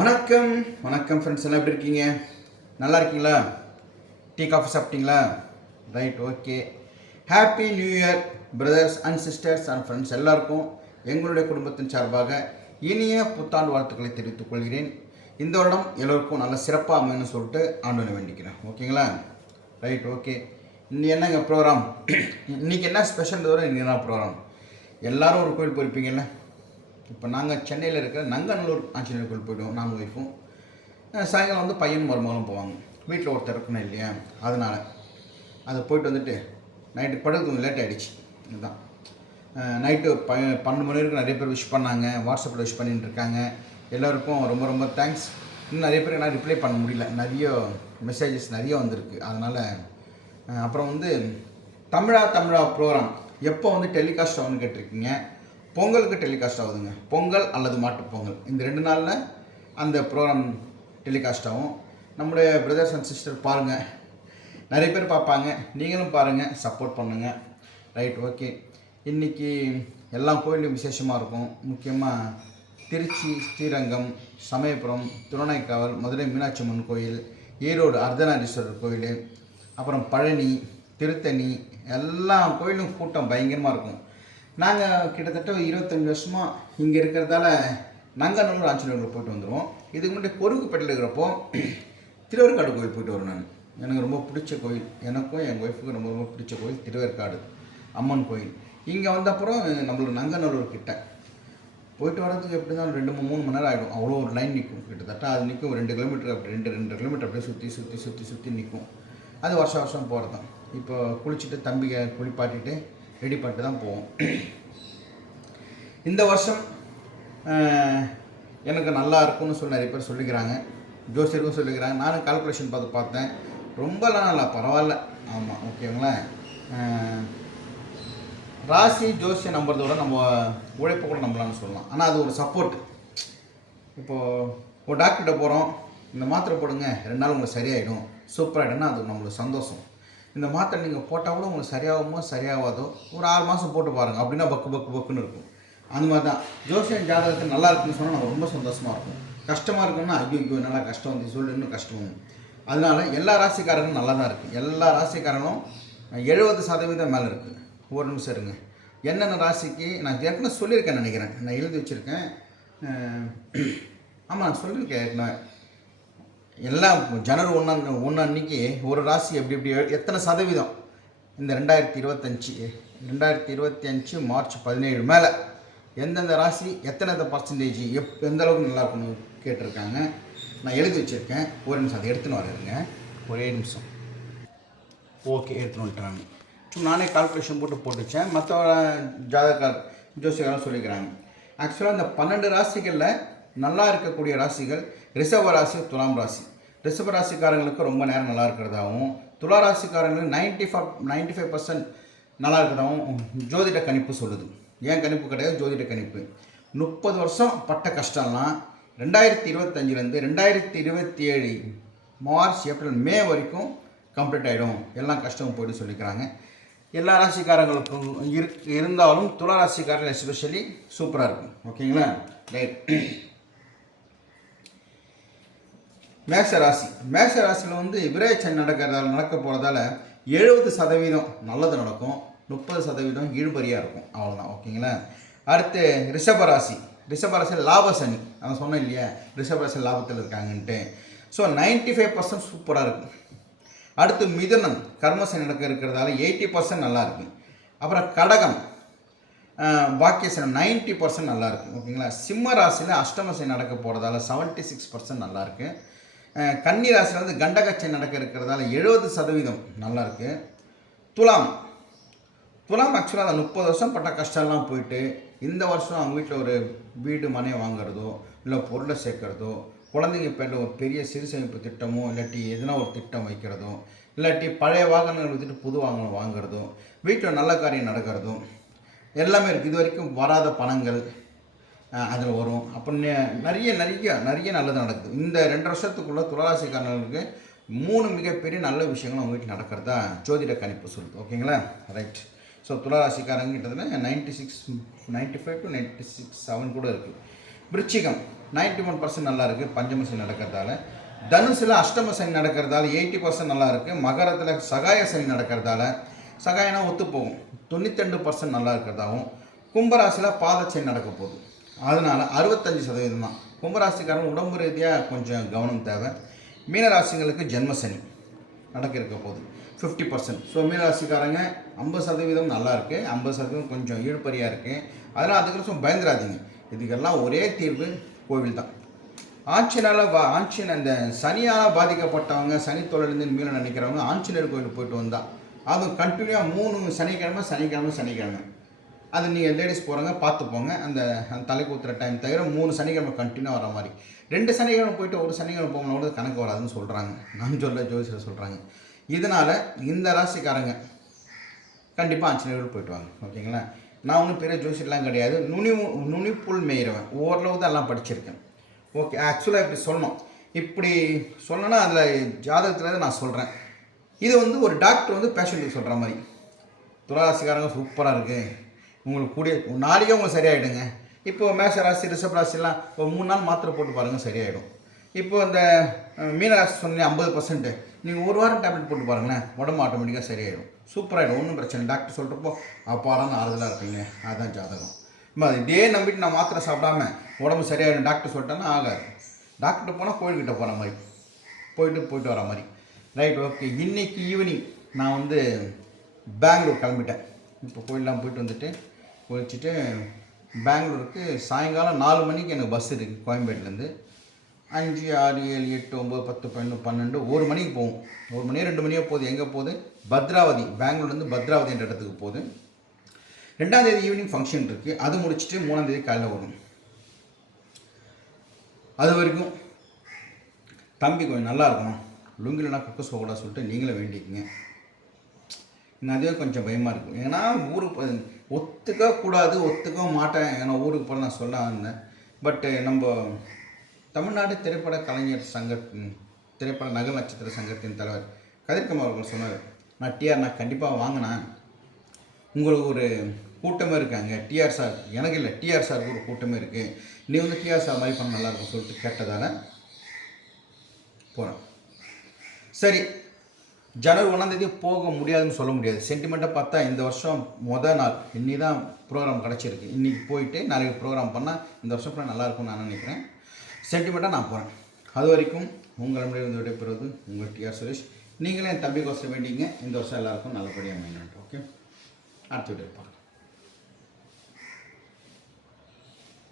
வணக்கம். வணக்கம் ஃப்ரெண்ட்ஸ் எல்லாம் எப்படி இருக்கீங்க? நல்லா இருக்கீங்களா? டீ காஃபி சாப்பிட்டீங்களா? Right okay happy new year brothers and sisters and friends எல்லாருக்கும் எங்களுடைய குடும்பத்தின் சார்பாக இனிய புத்தாண்டு வாழ்த்துக்களை தெரிவித்துக் கொள்கிறேன். இந்த வருடம் எல்லோருக்கும் நல்ல சிறப்பாக அமையணும்னு சொல்லிட்டு ஆண்டவனை வேண்டிக்கிறேன். ஓகேங்களா ரைட் ஓகே இன்னும் என்னங்க ப்ரோக்ராம் இன்றைக்கி என்ன ஸ்பெஷல் தவிர இன்றைக்கி என்ன ப்ரோக்ராம் எல்லாரும் ஒரு கோயில் போயிருப்பீங்கல்ல? இப்போ நாங்கள் சென்னையில் இருக்கிற நங்கநல்லூர் ஆஞ்சநேயர் கோயில் போய்டுவோம் நாங்கள் ஒய்ஃபும் சாயங்காலம் வந்து பையன் மருமகளும் போவாங்க. வீட்டில் ஒருத்தர் இருக்கணும் இல்லையா? அதனால் அதை போயிட்டு வந்துட்டு நைட்டு படகு கொஞ்சம் லேட் ஆகிடுச்சு இதுதான். நைட்டு ப பன்னெண்டு மணி வரைக்கும் நிறைய பேர் விஷ் பண்ணாங்க. வாட்ஸ்அப்பில் விஷ் பண்ணிட்டு இருக்காங்க. எல்லாருக்கும் ரொம்ப ரொம்ப தேங்க்ஸ் இன்னும் நிறைய பேருக்கு என்னால் ரிப்ளை பண்ண முடியல. நிறைய மெசேஜஸ் நிறைய வந்திருக்கு. அதனால் அப்புறம் வந்து தமிழா தமிழா ப்ரோக்ராம் எப்போ வந்து டெலிகாஸ்ட் ஆகும்னு கேட்டிருக்கீங்க? பொங்கலுக்கு டெலிகாஸ்ட் ஆகுதுங்க. பொங்கல் அல்லது மாட்டுப்பொங்கல் இந்த ரெண்டு நாளில் அந்த ப்ரோக்ராம் டெலிகாஸ்ட் ஆகும். நம்முடைய பிரதர்ஸ் அண்ட் சிஸ்டர் பாருங்கள் நிறைய பேர் பார்ப்பாங்க. நீங்களும் பாருங்கள் சப்போர்ட் பண்ணுங்கள் ரைட் ஓகே இன்றைக்கி எல்லா கோயிலும் விசேஷமாக இருக்கும். முக்கியமாக திருச்சி ஸ்ரீரங்கம் சமயபுரம் திருவண்ணாய்க்காவல் மதுரை மீனாட்சி அம்மன் கோயில் ஈரோடு அர்த்தநாரீஸ்வரர் கோயில் அப்புறம் பழனி திருத்தணி எல்லா கோயிலும் கூட்டம் பயங்கரமாக இருக்கும். நாங்கள் கிட்டத்தட்ட இருபத்தஞ்சு இருபத்தஞ்சி வருஷமாக இங்கே இருக்கிறதால நங்கநல்லூர் ஆஞ்சநேயர் போயிட்டு வந்துடுவோம் இதுக்கு முன்னாடி பொறுக்குப்பேட்டில் இருக்கிறப்போ திருவேற்காடு கோயில் போயிட்டு வருவேன் நான் எனக்கு ரொம்ப பிடிச்ச கோயில். எனக்கும் என் ஒய்ஃபுக்கும் ரொம்ப ரொம்ப பிடிச்ச கோயில் திருவேற்காடு அம்மன் கோயில். இங்கே வந்த அப்புறம் நம்மளோட நங்கநல்லூர் கிட்ட. போயிட்டு வரதுக்கு எப்படி தான் ரெண்டு மூணு மூணு மணி நேரம் ஆகிடும் அவ்வளோ ஒரு லைன் நிற்கும். கிட்டத்தட்ட அது நிற்கும். ரெண்டு கிலோமீட்டர் அப்படி ரெண்டு ரெண்டு கிலோமீட்டர் அப்படியே சுற்றி சுற்றி சுற்றி சுற்றி நிற்கும். அது வருஷம் வருஷம் போகிறது தான் இப்போ குளிச்சுட்டு தம்பியை குளிப்பாட்டிட்டு ரெடி பண்ணிட்டு தான் போவோம். இந்த வருஷம் எனக்கு நல்லா இருக்கும்னு சொல்லி நிறைய பேர் சொல்லிக்கிறாங்க. ஜோசியருக்கும் சொல்லிக்கிறாங்க. நானும் கால்குலேஷன் பார்த்து பார்த்தேன். ரொம்பலாம் நல்லா பரவாயில்ல. ஆமாம் ஓகேங்களா? ராசி ஜோசியம் நம்புறதோட விட நம்ம உழைப்பை கூட நம்பலாம்னு சொல்லலாம். ஆனால் அது ஒரு சப்போர்ட் இப்போது ஒரு டாக்டர்கிட்ட போகிறோம் இந்த மாத்திரை போடுங்க. ரெண்டு நாள் உங்களுக்கு சரியாயிடும். சூப்பராகிடும்னா அது நம்மளுக்கு சந்தோஷம். இந்த மாத்திரை நீங்கள் போட்டால் கூட உங்களுக்கு சரியாகுமோ சரியாகாதோ ஒரு ஆறு மாதம் போட்டு பாருங்கள் அப்படின்னா பக்கு பக்கு பக்குன்னு இருக்கும். அந்த மாதிரி தான் ஜோசியன் ஜாதகத்தில் நல்லா இருக்குன்னு சொன்னால் நம்ம ரொம்ப சந்தோஷமாக இருக்கும். கஷ்டமாக இருக்குன்னா ஐயோ ஐயோ நல்லா கஷ்டம் வந்து சொல்லி இன்னும் கஷ்டம் வரும். அதனால எல்லா ராசிக்காரங்களும் நல்லா தான் இருக்குது எல்லா ராசிக்காரனும் எழுபது சதவீதம் மேலே இருக்குது ஒரு நிமிஷம் இருங்க. என்னென்ன ராசிக்கு நான் ஏற்கனவே சொல்லியிருக்கேன் நினைக்கிறேன். நான் எழுதி வச்சுருக்கேன். ஆமாம் நான் சொல்லியிருக்கேன் ஏற்கனவே. எல்லாம் ஜனவரி ஒன்றா ஒன்று அன்னைக்கு ஒரு ராசி எப்படி எப்படி எத்தனை சதவீதம்? இந்த ரெண்டாயிரத்தி இருபத்தஞ்சி ரெண்டாயிரத்தி இருபத்தி அஞ்சு மார்ச் பதினேழு மேலே. எந்தெந்த ராசி எத்தனை பர்சன்டேஜ் எப் எந்த அளவுக்கு நல்லா இருக்கணும் கேட்டிருக்காங்க. நான் எழுதி வச்சுருக்கேன். ஒரு நிமிஷம் அதை எடுத்துன்னு வரேங்க. ஒரே நிமிஷம். ஓகே எடுத்துன்னு வந்துட்டாங்க. சும்மா நானே கால்குலேஷன் போட்டு போட்டு வச்சேன் மற்ற ஜாதகார் ஜோசியக்காரன் சொல்லிக்கிறாங்க ஆக்சுவலாக இந்த பன்னெண்டு ராசிகளில் நல்லா இருக்கக்கூடிய ராசிகள் ரிஷப ராசி துலாம் ராசி. ரிஷப ராசிக்காரங்களுக்கு ரொம்ப நேரம் நல்லா இருக்கிறதாகவும் துலா ராசிக்காரங்களுக்கு ninety five ninety five percent நல்லா இருக்கிறதாகவும் ஜோதிட கணிப்பு சொல்லுது. ஏன் கணிப்பு கிடையாது? ஜோதிட கணிப்பு. முப்பது வருஷம் பட்ட கஷ்டம்லாம் ரெண்டாயிரத்தி இருபத்தஞ்சிலேருந்து ரெண்டாயிரத்தி இருபத்தி ஏழு மார்ச் ஏப்ரல் மே வரைக்கும் கம்ப்ளீட் ஆகிடும் எல்லாம் கஷ்டமும் போய்ட்டு சொல்லிக்கிறாங்க. எல்லா ராசிக்காரங்களுக்கும் இருக்கு இருந்தாலும் துளா ராசிக்காரர்கள் எஸ்பெஷலி சூப்பராக இருக்கும். ஓகேங்களா ரைட் மேஷ ராசி. மேஷ ராசியில் வந்து விரேச்சன் நடக்கிறதால நடக்க போகிறதால எழுபது சதவீதம் நல்லது நடக்கும். முப்பது சதவீதம் இழுபறியாக இருக்கும். அவ்வளோதான் ஓகேங்களா? அடுத்து ரிஷபராசி ராசி. ரிஷப லாப சனி. நான் சொன்னேன் இல்லையா? ரிஷப ராசி லாபத்தில் இருக்காங்கன்ட்டு. ஸோ நைன்டி ஃபைவ் பர்சன்ட் சூப்பராக இருக்கும். அடுத்து மிதனம். கர்மசனி நடக்க இருக்கிறதால எயிட்டி பர்சன்ட் நல்லாயிருக்கு அப்புறம் கடகம். பாக்கியசனம் நைன்ட்டி பர்சன்ட் நல்லாயிருக்கும் ஓகேங்களா? சிம்ம ராசியில் அஷ்டமசனி நடக்க போகிறதால செவன்ட்டி சிக்ஸ் பர்சன்ட் நல்லாயிருக்கு கன்னி ராசியில் வந்து கண்டகச்சை நடக்க இருக்கிறதால எழுபது சதவீதம் நல்லா இருக்குது துலாம். துலாம் ஆக்சுவலாக அந்த முப்பது வருஷம் பட்ட கஷ்டம்லாம் போயிட்டு இந்த வருஷம் அவங்க வீட்டில் ஒரு வீடு மனை வாங்குறதோ இல்லை பொருளை சேர்க்குறதோ குழந்தைங்க பேரில் ஒரு பெரிய சிறு சேமிப்பு திட்டமோ இல்லாட்டி எதுனா ஒரு திட்டம் வைக்கிறதோ இல்லாட்டி பழைய வாகனங்கள் விற்றுட்டு புது வாகனம் வாங்குறதோ வீட்டில் நல்ல காரியம் நடக்கிறதோ எல்லாமே இருக்குது இது வரைக்கும் வராத பணங்கள் அதில் வரும். அப்போ நெ- நிறைய நிறைய நிறைய நல்லது நடக்குது. இந்த ரெண்டு வருஷத்துக்குள்ளே துளராசிக்காரர்களுக்கு மூணு மிகப்பெரிய நல்ல விஷயங்கள் அவங்க வீட்டில் நடக்கிறதா ஜோதிட கணிப்பு சொல்லுது. ஓகேங்களா? ரைட் ஸோ துளராசிக்காரங்க கிட்டத்தட்ட ninety six ninety five to ninety six seven கூட இருக்குது விருச்சிகம் நைன்ட்டி ஒன் பர்சன்ட் நல்லா இருக்குது பஞ்சம சனி நடக்கிறதால. தனுசில் அஷ்டம சனி நடக்கிறதால எயிட்டி பர்சன்ட் நல்லா இருக்குது மகரத்தில் சகாய சனி நடக்கிறதால சகாயனா ஒத்து போகும் தொண்ணூத்தெண்டு பர்சன்ட் நல்லா இருக்கிறதாவும். கும்பராசியில் பாதச்சனி நடக்க போகுது. அதனால் அறுபத்தஞ்சு சதவீதம் தான். கும்பராசிக்காரங்க உடம்பு ரீதியாக கொஞ்சம் கவனம் தேவை. மீனராசிங்களுக்கு ஜென்மசனி நடக்க இருக்க போகுது. ஃபிஃப்டி பர்சன்ட் ஸோ மீனராசிக்காரங்க ஐம்பது சதவீதம் நல்லா இருக்குது ஐம்பது சதவீதம் கொஞ்சம் ஈடுபறியாக இருக்குது அதனால் அதுக்கப்புறம் பயந்துராதிங்க இதுக்கெல்லாம் ஒரே தீர்வு கோவில் தான். ஆட்சினால் பா ஆட்சியன் அந்த சனியால் பாதிக்கப்பட்டவங்க சனி தொழிலிருந்து மீள நினைக்கிறவங்க ஆஞ்சநேயர் கோயிலுக்கு போயிட்டு வந்தால் அதுவும் கண்டினியூவாக மூணு சனிக்கிழமை சனிக்கிழமை சனிக்கிழமை. அது நீங்கள் லேடிஸ் போகிறாங்க பார்த்து போங்க அந்த அந்த தலைக்கு ஊற்றுற டைம் தவிர மூணு சனிக்கிழமை கண்டினியூ வர மாதிரி. ரெண்டு சனிக்கிழமை போயிட்டு ஒரு சனிக்கிழமை போகணும் கூட கணக்கு வராதுன்னு சொல்கிறாங்க நான் சொல்ல ஜோதிஷர் சொல்கிறாங்க இதனால் இந்த ராசிக்காரங்க கண்டிப்பாக ஆஞ்சநேயர் போயிட்டு வாங்க. ஓகேங்களா? நான் ஒன்றும் பெரிய ஜோசியர்லாம் கிடையாது. நுனி நுனிப்புள் மேயிறவன். ஓரளவு தான் எல்லாம் படிச்சிருக்கேன். ஓகே ஆக்சுவலாக இப்படி சொல்லணும். இப்படி சொல்லணும்னா அதில் ஜாதகத்தில் நான் சொல்கிறேன் இது வந்து ஒரு டாக்டர் வந்து பேஷண்ட்டுக்கு சொல்கிற மாதிரி. துளாராசிக்காரங்க சூப்பராக இருக்குது உங்களுக்கு கூடிய நாளைக்கே உங்களுக்கு சரியாயிடுங்க. இப்போ மேஷ ராசி ரிஷப் ராசிலாம் ஒரு மூணு நாள் மாத்திரை போட்டு பாருங்கள் சரியாயிடும். இப்போது இந்த மீனராசி சொன்னேன் ஐம்பது பர்சன்ட்டு நீங்கள் ஒரு வாரம் டேப்லெட் போட்டு பாருங்களேன் உடம்பு ஆட்டோமேட்டிக்காக சரியாயிடும். சூப்பராகிடும் ஒன்றும் பிரச்சனை இல்லை. டாக்டர் சொல்கிறப்போ அப்பாடான ஆறுதலாக இருப்பீங்க. அதுதான் ஜாதகம். இப்போ இதே நம்பிட்டு நான் மாத்திரை சாப்பிடாம உடம்பு சரியாயிடும் டாக்டர் சொல்லிட்டேன்னா ஆகாது. டாக்டர் போனால் கோயில்கிட்ட போகிற மாதிரி. போயிட்டு போயிட்டு வர மாதிரி. ரைட் ஓகே இன்னைக்கு ஈவினிங் நான் வந்து பெங்களூர் கிளம்பிட்டேன். இப்போ கோயிலெலாம் போயிட்டு வந்துட்டு குளிச்சுட்டு பெங்களூருக்கு சாயங்காலம் நாலு மணிக்கு எனக்கு பஸ் இருக்குது கோயம்பேட்டிலேருந்து. அஞ்சு ஆறு ஏழு எட்டு ஒம்பது பத்து பதினொன்று பன்னெண்டு ஒரு மணிக்கு போகும். ஒரு மணியோ ரெண்டு மணியோ போகுது எங்கே போகுது? பத்ராவதி பெங்களூர்லேருந்து பத்ராவதி என்ற இடத்துக்கு போகுது. ரெண்டாம் தேதி ஈவினிங் ஃபங்க்ஷன் இருக்குது அது முடிச்சுட்டு மூணாம் தேதி காலையில் வரும். அது வரைக்கும் தம்பி கொஞ்சம் நல்லா இருக்கணும். லுங்கிலனா குக்க சோகடா சொல்லிட்டு நீங்களே வேண்டிக்கங்க. இன்னும் அதுவே கொஞ்சம் பயமாக இருக்கும் ஏன்னா ஊருக்கு ஒத்துக்க கூடாது ஒத்துக்க மாட்டேன் ஏன்னா ஊருக்கு போல நான் சொல்ல இருந்தேன் பட்டு நம்ம தமிழ்நாடு திரைப்பட கலைஞர் சங்க திரைப்பட நகல் நட்சத்திர சங்கத்தின் தலைவர் கதிர்கமார் அவர்கள் சொன்னார் நான் டிஆர் நான் கண்டிப்பாக வாங்கினேன். உங்களுக்கு ஒரு கூட்டமே இருக்காங்க டிஆர் சார் எனக்கு இல்லை டிஆர் சாருக்கு ஒரு கூட்டமே இருக்குது நீ வந்து டிஆர் சார் மாதிரி பண்ண நல்லா சொல்லிட்டு கேட்டதால் போகிறேன் சரி ஜனவரி ஒன்றாந்தேதி போக முடியாதுன்னு சொல்ல முடியாது. சென்டிமெண்ட்டாக பார்த்தா இந்த வருஷம் மொதல் நாள். இன்னி தான் ப்ரோக்ராம் கிடச்சிருக்கு. இன்றைக்கி போயிட்டு நாளைக்கு ப்ரோக்ராம் பண்ணால் இந்த வருஷம் ஃபுல்லாக நல்லா இருக்கும்னு நான் நினைக்கிறேன். சென்டிமெண்ட்டாக நான் போகிறேன் அது வரைக்கும் உங்களிடம் வந்து விடைபெறுவது உங்கள் டிஆர் சுரேஷ். நீங்களே என் தம்பிக்கோசம் வேண்டிங்க இந்த வருஷம் எல்லாருக்கும் நல்லபடியாக மைண்ட் ஓகே அடுத்து விட்டு பார்க்கலாம்.